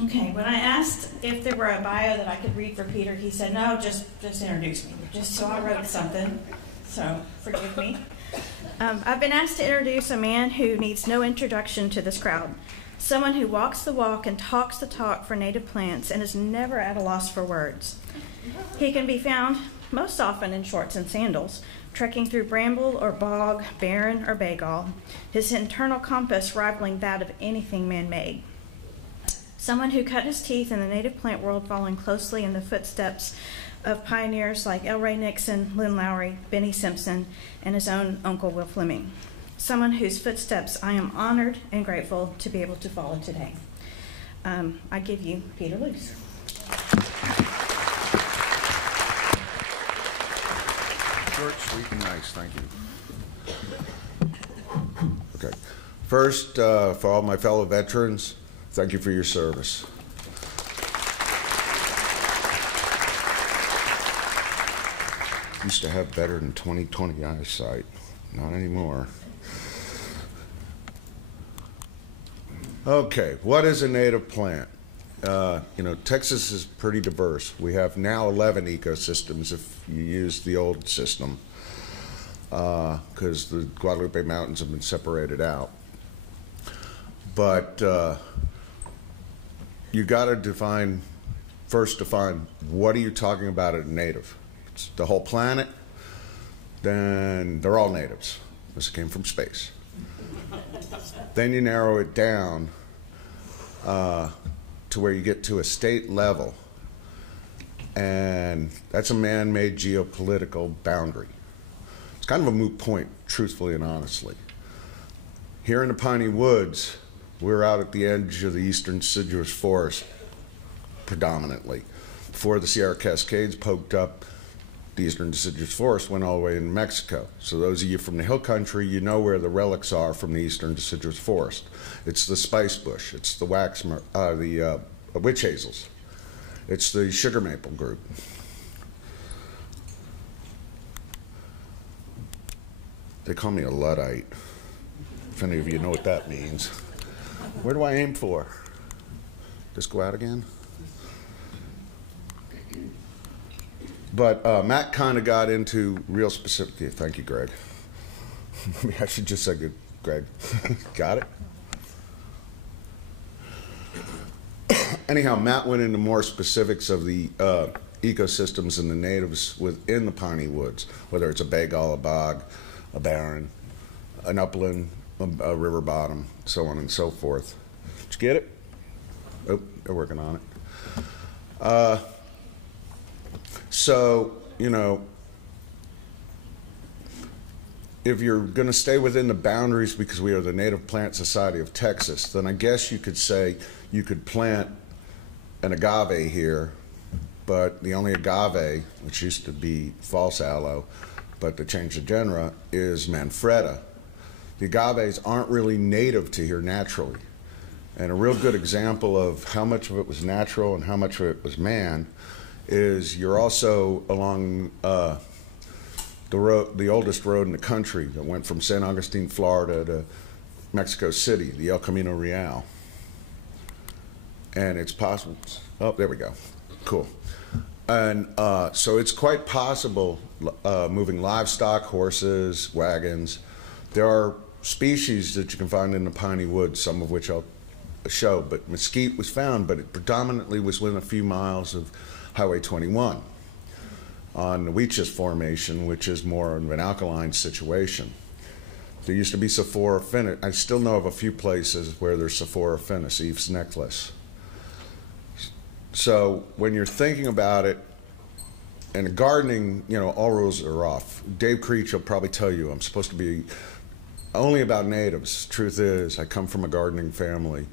Okay, when I asked if there were a bio that I could read for Peter, he said, no, just introduce me. Just so I wrote something, so forgive me. I've been asked to introduce a man who needs no introduction to this crowd. Someone who walks the walk and talks the talk for native plants and is never at a loss for words. He can be found most often in shorts and sandals, trekking through bramble or bog, barren or bagall, his internal compass rivaling that of anything man-made. Someone who cut his teeth in the native plant world, following closely in the footsteps of pioneers like L. Ray Nixon, Lynn Lowry, Benny Simpson, and his own Uncle Will Fleming. Someone whose footsteps I am honored and grateful to be able to follow today. I give you Peter Loos. Short, sweet, and nice. Thank you. Okay. First, for all my fellow veterans, thank you for your service. Used to have better than 20/20 eyesight. Not anymore. Okay, what is a native plant? Texas is pretty diverse. We have now 11 ecosystems if you use the old system, because the Guadalupe Mountains have been separated out. But you got to first define what are you talking about as native. If it's the whole planet, then they're all natives. This came from space. Then you narrow it down to where you get to a state level, and that's a man-made geopolitical boundary. It's kind of a moot point, truthfully and honestly. Here in the Piney Woods, we're out at the edge of the eastern deciduous forest, predominantly. Before the Sierra Cascades poked up, the eastern deciduous forest went all the way in Mexico. So those of you from the hill country, you know where the relics are from the eastern deciduous forest. It's the spice bush, it's the witch hazels, it's the sugar maple group. They call me a Luddite, if any of you know what that means. Where do I aim for? Just go out again? But Matt kind of got into real specific. Yeah, thank you, Greg. I should just say good, Greg. Got it? Anyhow, Matt went into more specifics of the ecosystems and the natives within the Piney Woods, whether it's a bagall, a bog, a barren, an upland, a river bottom, so on and so forth. Did you get it? Oh, they're working on it. So, if you're going to stay within the boundaries because we are the Native Plant Society of Texas, then I guess you could say you could plant an agave here, but the only agave, which used to be false aloe, but to change the genera, is Manfreda. The agaves aren't really native to here naturally. And a real good example of how much of it was natural and how much of it was man is you're also along the oldest road in the country that went from St. Augustine, Florida to Mexico City, the El Camino Real. And it's possible, oh, there we go, cool. And so it's quite possible moving livestock, horses, wagons. There are species that you can find in the Piney Woods, some of which I'll show, but mesquite was found, but it predominantly was within a few miles of Highway 21 on the Weeches Formation, which is more of an alkaline situation. There used to be Sephora Finis. I still know of a few places where there's Sephora Finis, Eve's necklace. So when you're thinking about it, and gardening, all rules are off. Dave Creech will probably tell you I'm supposed to be only about natives. Truth is, I come from a gardening family,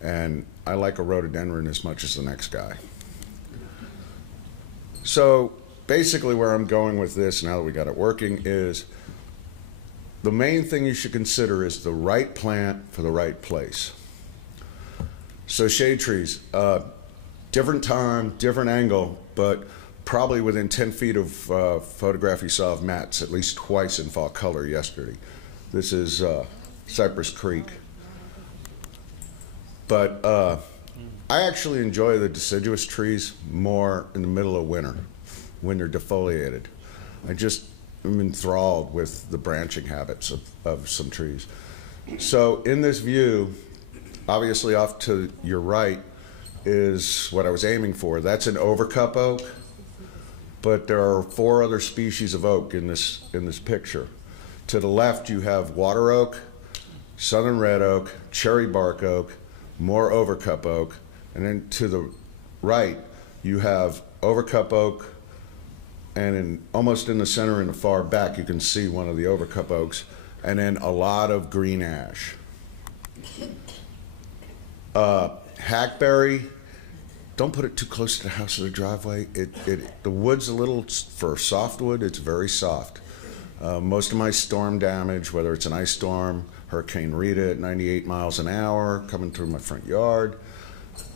and I like a rhododendron as much as the next guy. So basically where I'm going with this, now that we got it working, is the main thing you should consider is the right plant for the right place. So shade trees, different time, different angle, but probably within 10 feet of photograph you saw of Matt's at least twice in fall color yesterday. This is Cypress Creek. But I actually enjoy the deciduous trees more in the middle of winter when they're defoliated. I just am enthralled with the branching habits of some trees. So in this view, obviously off to your right is what I was aiming for. That's an overcup oak, but there are 4 other species of oak in this picture. To the left you have water oak, southern red oak, cherry bark oak, more overcup oak, and then to the right you have overcup oak, and almost in the center in the far back you can see one of the overcup oaks, and then a lot of green ash. Hackberry, don't put it too close to the house or the driveway. The wood's a little, for softwood, it's very soft. Most of my storm damage, whether it's an ice storm, Hurricane Rita at 98 miles an hour coming through my front yard,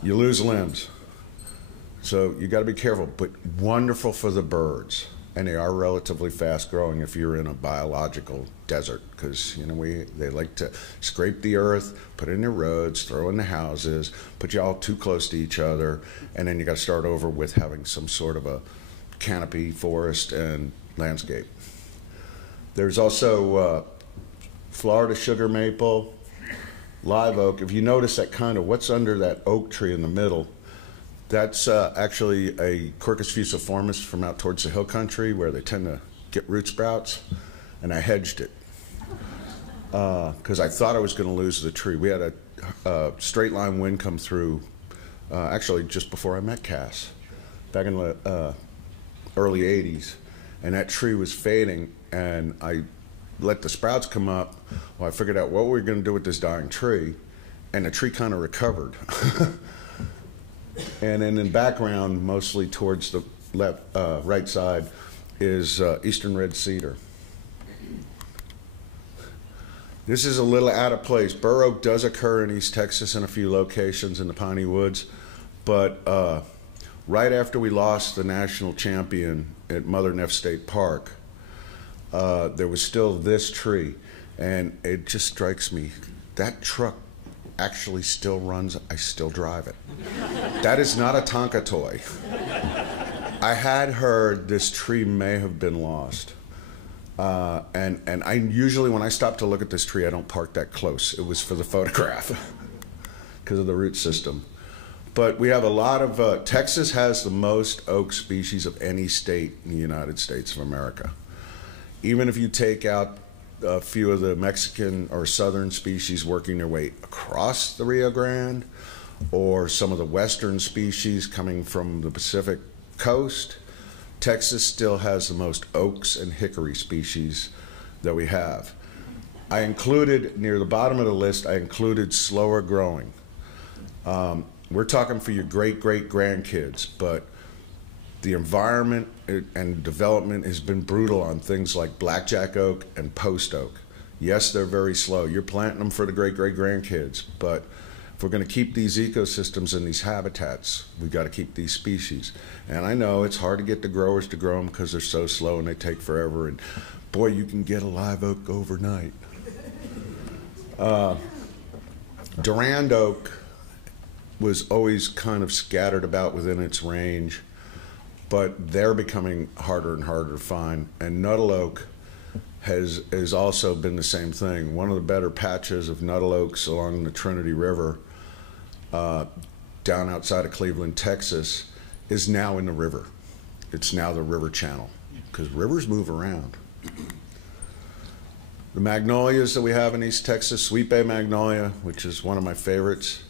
you lose limbs. So you got to be careful, but wonderful for the birds. And they are relatively fast growing if you're in a biological desert, because they like to scrape the earth, put in their roads, throw in the houses, put you all too close to each other, and then you got to start over with having some sort of a canopy, forest, and landscape. There's also Florida sugar maple, live oak. If you notice that kind of what's under that oak tree in the middle, that's actually a Quercus fusiformis from out towards the hill country where they tend to get root sprouts, and I hedged it because I thought I was going to lose the tree. We had a straight line wind come through actually just before I met Cass, back in the early 80s, and that tree was fading, and I let the sprouts come up. Well, I figured out what we were going to do with this dying tree, and the tree kind of recovered. And then in the background, mostly towards the right side, is eastern red cedar. This is a little out of place. Bur oak does occur in East Texas in a few locations in the piney woods, but right after we lost the national champion at Mother Neff State Park, there was still this tree, and it just strikes me, that truck actually still runs. I still drive it. That is not a Tonka toy. I had heard this tree may have been lost, and I usually, when I stop to look at this tree, I don't park that close. It was for the photograph because of the root system. But we have a lot of Texas has the most oak species of any state in the United States of America. Even if you take out a few of the Mexican or southern species working their way across the Rio Grande, or some of the western species coming from the Pacific coast, Texas still has the most oaks and hickory species that we have. I included, near the bottom of the list, I included slower growing. We're talking for your great-great-grandkids, but the environment and development has been brutal on things like blackjack oak and post oak. Yes, they're very slow. You're planting them for the great-great-grandkids, but if we're going to keep these ecosystems and these habitats, we've got to keep these species. And I know it's hard to get the growers to grow them because they're so slow and they take forever. And boy, you can get a live oak overnight. Durand oak was always kind of scattered about within its range, but they're becoming harder and harder to find. And Nuttall oak has also been the same thing. One of the better patches of Nuttall oaks along the Trinity River, down outside of Cleveland, Texas, is now in the river. It's now the river channel, because rivers move around. The magnolias that we have in East Texas, Sweet Bay magnolia, which is one of my favorites,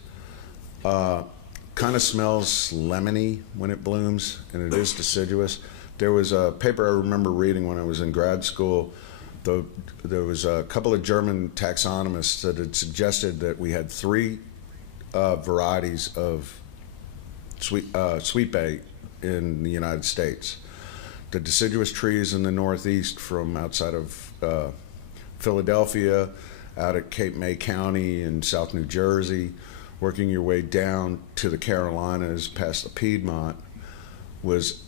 kind of smells lemony when it blooms, and it is deciduous. There was a paper I remember reading when I was in grad school. There was a couple of German taxonomists that had suggested that we had 3 varieties of Sweet Bay in the United States. The deciduous trees in the Northeast from outside of Philadelphia, out at Cape May County in South New Jersey, working your way down to the Carolinas past the Piedmont, was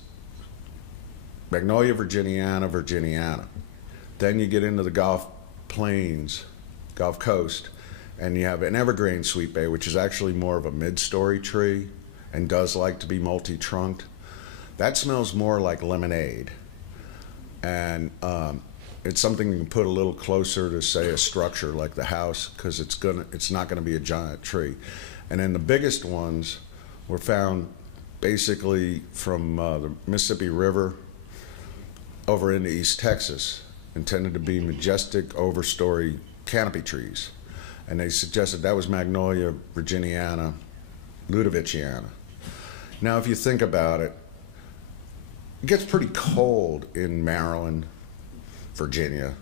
Magnolia virginiana. Then you get into the Gulf Plains, Gulf Coast, And you have an evergreen sweet bay, which is actually more of a mid-story tree and does like to be multi-trunked. That smells more like lemonade. And it's something you can put a little closer to, say, a structure like the house, because it's not gonna be a giant tree. And then the biggest ones were found basically from the Mississippi River over into East Texas, intended to be majestic overstory canopy trees. And they suggested that was Magnolia virginiana, ludovichiana. Now, if you think about it, it gets pretty cold in Maryland, Virginia,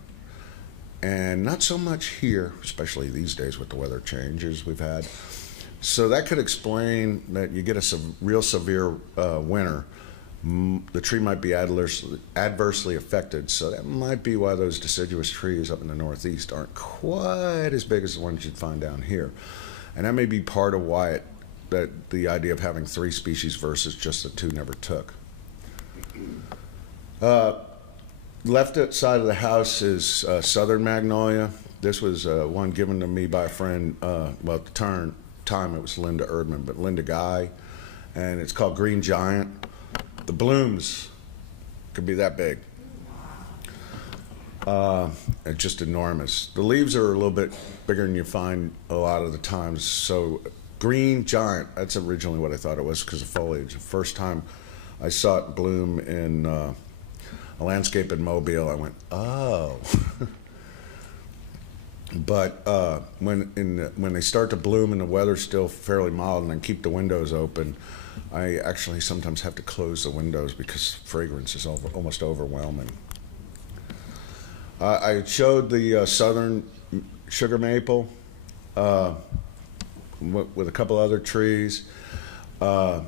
and not so much here, especially these days with the weather changes we've had. So that could explain that you get a real severe winter. The tree might be adversely affected, so that might be why those deciduous trees up in the Northeast aren't quite as big as the ones you'd find down here. And that may be part of why that the idea of having 3 species versus just the 2 never took. Left side of the house is southern magnolia. This was one given to me by a friend, well, at the time it was Linda Erdman, but Linda Guy, and it's called Green Giant. The blooms could be that big. It's just enormous. The leaves are a little bit bigger than you find a lot of the times. So Green Giant, that's originally what I thought it was because of foliage. The first time I saw it bloom in a landscape in Mobile, I went, oh. But when they start to bloom and the weather's still fairly mild and I keep the windows open, I actually sometimes have to close the windows because fragrance is almost overwhelming. I showed the southern sugar maple with a couple other trees. When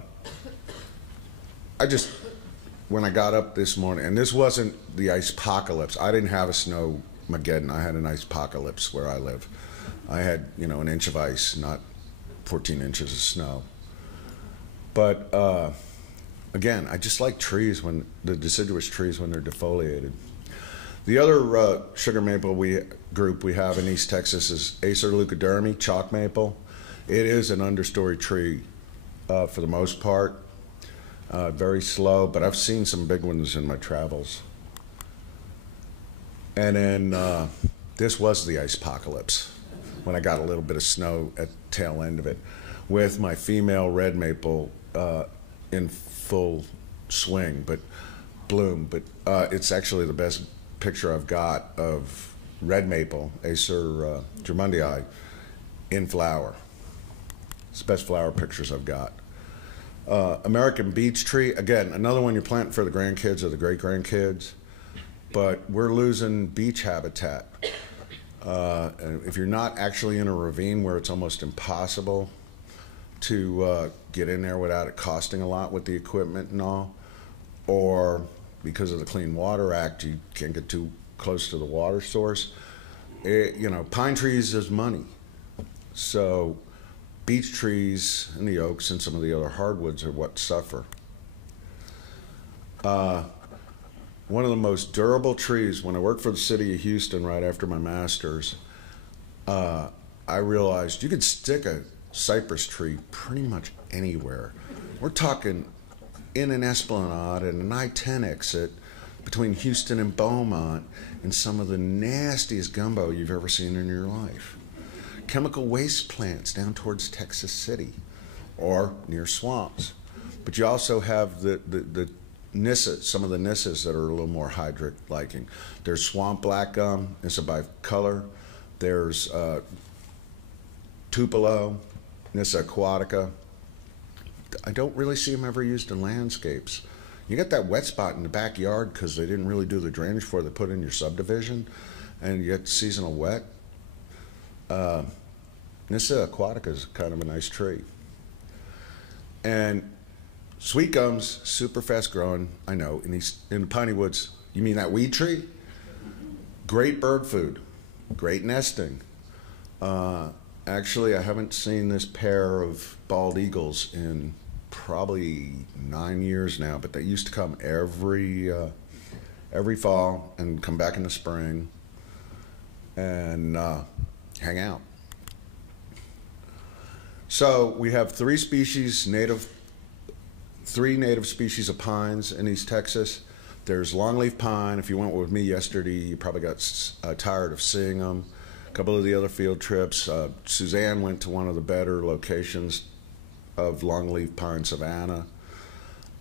I got up this morning, and this wasn't the ice-pocalypse. I didn't have a snowmageddon. I had an ice-pocalypse where I live. I had, an inch of ice, not 14 inches of snow. But again, I just like the deciduous trees when they're defoliated. The other sugar maple group we have in East Texas is Acer leucodermi, chalk maple. It is an understory tree for the most part. Very slow, but I've seen some big ones in my travels. And then this was the ice-pocalypse when I got a little bit of snow at the tail end of it, with my female red maple in full swing, but bloom. But it's actually the best picture I've got of red maple, Acer germundii, in flower. It's the best flower pictures I've got. American beech tree, again, another one you're planting for the grandkids or the great-grandkids, but we're losing beech habitat. If you're not actually in a ravine where it's almost impossible to get in there without it costing a lot with the equipment and all, or because of the Clean Water Act, you can't get too close to the water source, pine trees is money. So beech trees and the oaks and some of the other hardwoods are what suffer. One of the most durable trees, when I worked for the city of Houston right after my master's, I realized you could stick a cypress tree pretty much anywhere. We're talking in an esplanade and an I-10 exit between Houston and Beaumont in some of the nastiest gumbo you've ever seen in your life. Chemical waste plants down towards Texas City or near swamps. But you also have the nisses, some of the nisses that are a little more hydric liking. There's swamp black gum, Nissa by color. There's Tupelo, Nissa aquatica. I don't really see them ever used in landscapes. You get that wet spot in the backyard because they didn't really do the drainage before they put in your subdivision, and you get seasonal wet. Nissa aquatica is kind of a nice tree. And sweet gums, super fast growing, I know, in the piney woods. You mean that weed tree? Great bird food, great nesting. Actually, I haven't seen this pair of bald eagles in probably 9 years now, but they used to come every fall and come back in the spring and hang out. So we have three native species of pines in East Texas. There's longleaf pine. If you went with me yesterday, you probably got tired of seeing them. A couple of the other field trips, Suzanne went to one of the better locations of longleaf pine savanna.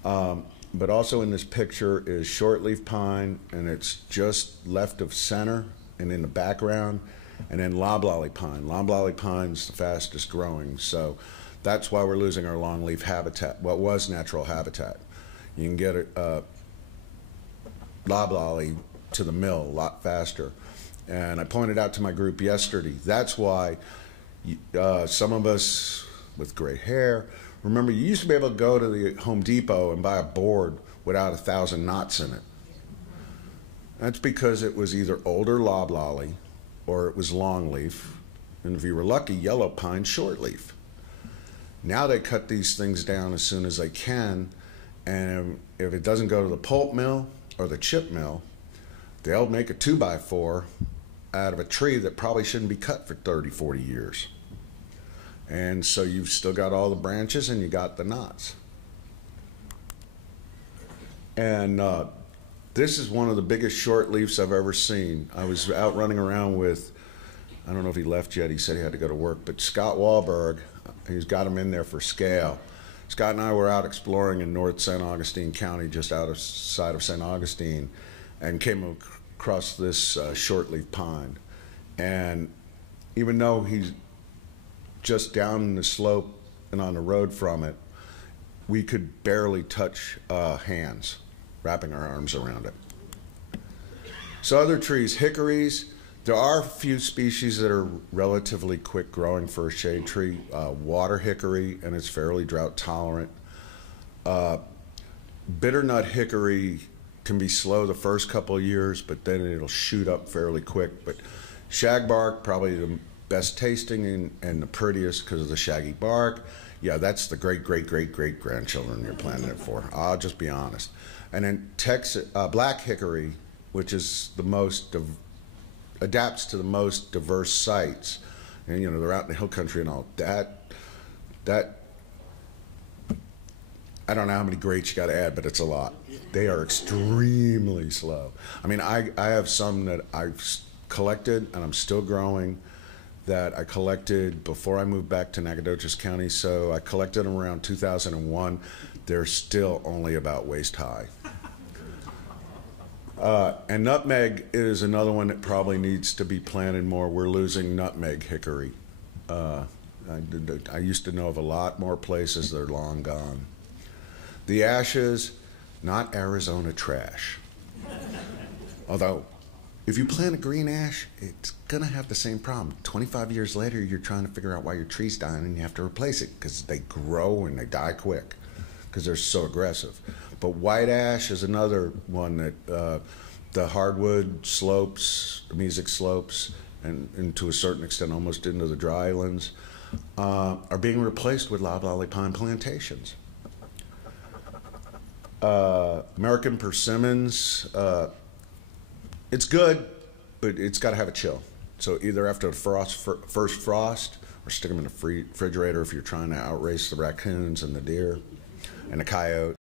But also in this picture is shortleaf pine, and it's just left of center and in the background, and then loblolly pine. Loblolly pine's the fastest growing, so that's why we're losing our longleaf habitat, what was natural habitat. You can get a loblolly to the mill a lot faster. And I pointed out to my group yesterday, that's why some of us with gray hair, remember, you used to be able to go to the Home Depot and buy a board without 1,000 knots in it. That's because it was either older loblolly or it was longleaf, and if you were lucky, yellow pine shortleaf. Now they cut these things down as soon as they can, and if it doesn't go to the pulp mill or the chip mill, they'll make a 2x4 out of a tree that probably shouldn't be cut for 30, 40 years. And so you've still got all the branches and you got the knots. And this is one of the biggest short leaves I've ever seen. I was out running around with, I don't know if he left yet, he said he had to go to work, but Scott Wahlberg, he's got him in there for scale. Scott and I were out exploring in North St. Augustine County, just outside of St. Augustine, and came across this shortleaf pine. And even though he's just down the slope and on the road from it, we could barely touch hands, wrapping our arms around it. So other trees, hickories, there are a few species that are relatively quick growing for a shade tree. Water hickory, and it's fairly drought tolerant. Bitternut hickory can be slow the first couple of years, but then it'll shoot up fairly quick. But shagbark, probably the best tasting and the prettiest because of the shaggy bark. Yeah, that's the great-great-great-great-grandchildren you're planting it for. I'll just be honest. And then black hickory, which is the most adapts to the most diverse sites, and they're out in the hill country and all that. I don't know how many greats you got to add, but it's a lot. They are extremely slow. I mean, I have some that I've collected and I'm still growing, that I collected before I moved back to Nacogdoches County. So I collected them around 2001. They're still only about waist high. And nutmeg is another one that probably needs to be planted more. We're losing nutmeg hickory. I used to know of a lot more places that are long gone. The ashes, not Arizona trash. Although, if you plant a green ash, it's gonna have the same problem. 25 years later, you're trying to figure out why your tree's dying and you have to replace it because they grow and they die quick because they're so aggressive. But white ash is another one that the hardwood slopes, the mesic slopes, and to a certain extent almost into the drylands, are being replaced with loblolly pine plantations. American persimmons, it's good, but it's got to have a chill. So either after the first frost, or stick them in the refrigerator if you're trying to outrace the raccoons and the deer and the coyote.